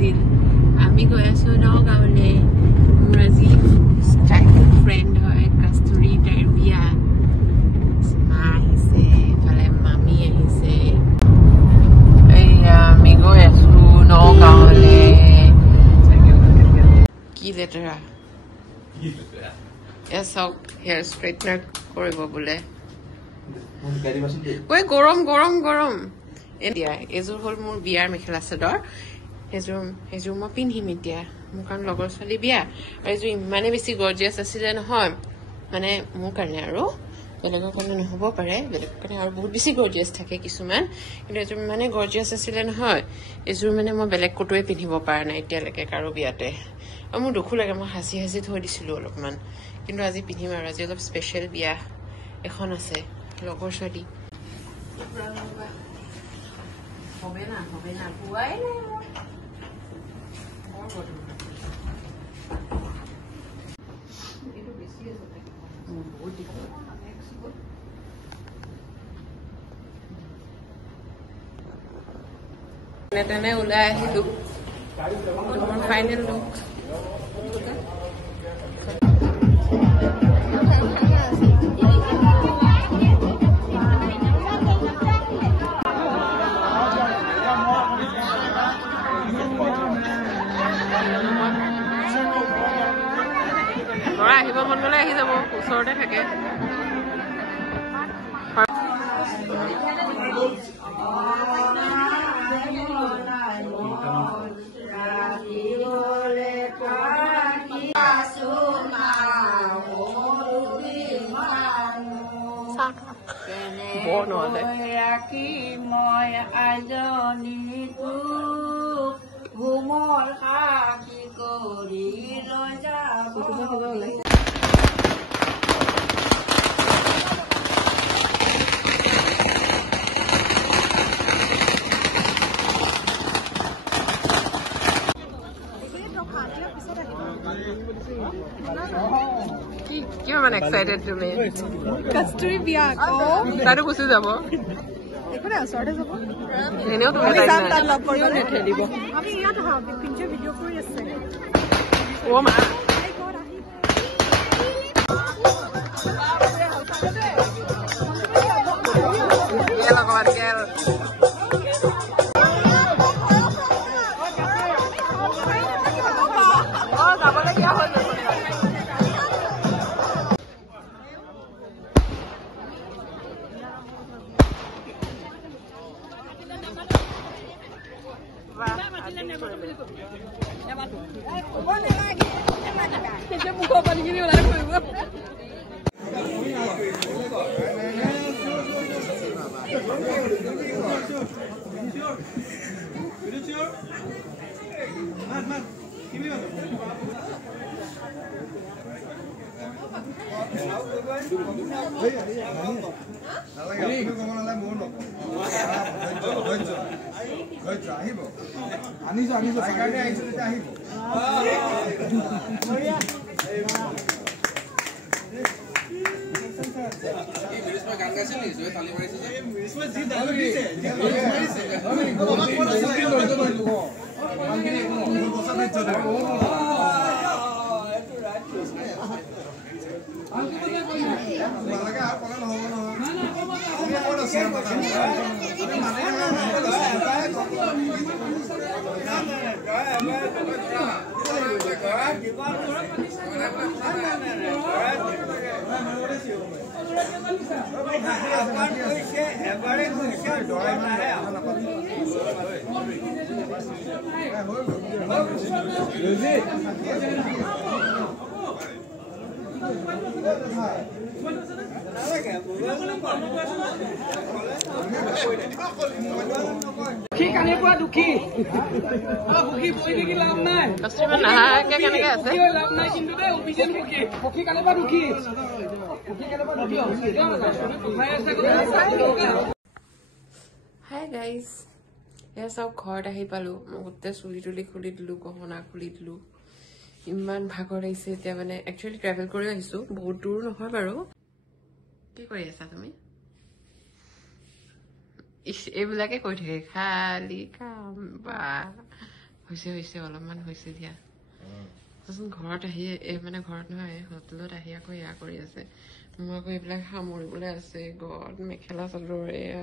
আছিল আমি গৈ আছো নগাঁৱলৈ মোৰ আজি চাইল্ডহুড ফ্ৰেণ্ড হয় কস্তুৰী তাইৰ বিয়া মা আহিছে ইফালে মামী আহিছে আমি গৈ আছো নগাঁৱলৈ কি লেতেৰা এয়া চাওক হেয়াৰ ষ্ট্ৰেইটনাৰ কৰিব বোলে ঐ গৰম গৰম গৰম এতিয়া এযোৰ হ'ল মোৰ বিয়াৰ মেখেলা চাদৰ সেইযোৰ মই পিন্ধিম এতিয়া মোৰ কাৰণ লগৰ ছোৱালী বিয়া আৰু এইযোৰ ইমানেই বেছি গৰ্জিয়াছ আছিলে নহয় মানে মোৰ কাৰণে আৰু বেলেগৰ কাৰণে নহ'ব পাৰে বেলেগৰ কাৰণে আৰু বহুত বেছি গৰ্জিয়াছ থাকে কিছুমান কিন্তু এইযোৰ ইমানে গৰ্জিয়াছ আছিলে নহয় এইযোৰ মানে মই বেলেগ ক'তোৱে পিন্ধিব পৰা নাই এতিয়ালৈকে কাৰো বিয়াতে আৰু মোৰ দুখো লাগে মই সাঁচি সাঁচি থৈ দিছিলোঁ অলপমান কিন্তু আজি পিন্ধিম আৰু আজি অলপ স্পেচিয়েল বিয়া এখন আছে লগৰ ছোৱালী হবে না পুৱাই তেনে ওলাই আহিলো ফাইনেল লুক আহিব মন গ'লে আহি যাব ওচৰতে থাকে ৰাখি মই আজনী ঘুমৰ সাক্ষী কৰি লৈ যাব কিমান এক্সাইটেড তুমি কস্তুৰী বিয়া তাতো গুচি যাব একো নাই ওচৰতে যাব এনেও তুমি লগ কৰিব আমি ইয়াত পিঞ্চে ভিডিঅ' কৰি আছে অ মা Hi guys, এয়া চাওক ঘৰত আহি পালো মই গোটেই চুলি তুলি খুলি দিলো গহনা খুলি দিলো ইমান ভাগৰ লাগিছে এতিয়া মানে একচুৱেলি ট্ৰেভেল কৰি আহিছো বহুত দূৰ নহয় বাৰু কি কৰি আছা তুমি এইবিলাকে কৈ থাকে খালি কাম বা হৈছে অলপমান হৈছে দিয়া কচোন ঘৰত আহি মানে ঘৰত নহয় হোটেলত আহি আকৌ এয়া কৰি আছে মই আকৌ এইবিলাক সামৰিবলৈ আছে ঘৰত মেখেলা চাদৰ এয়া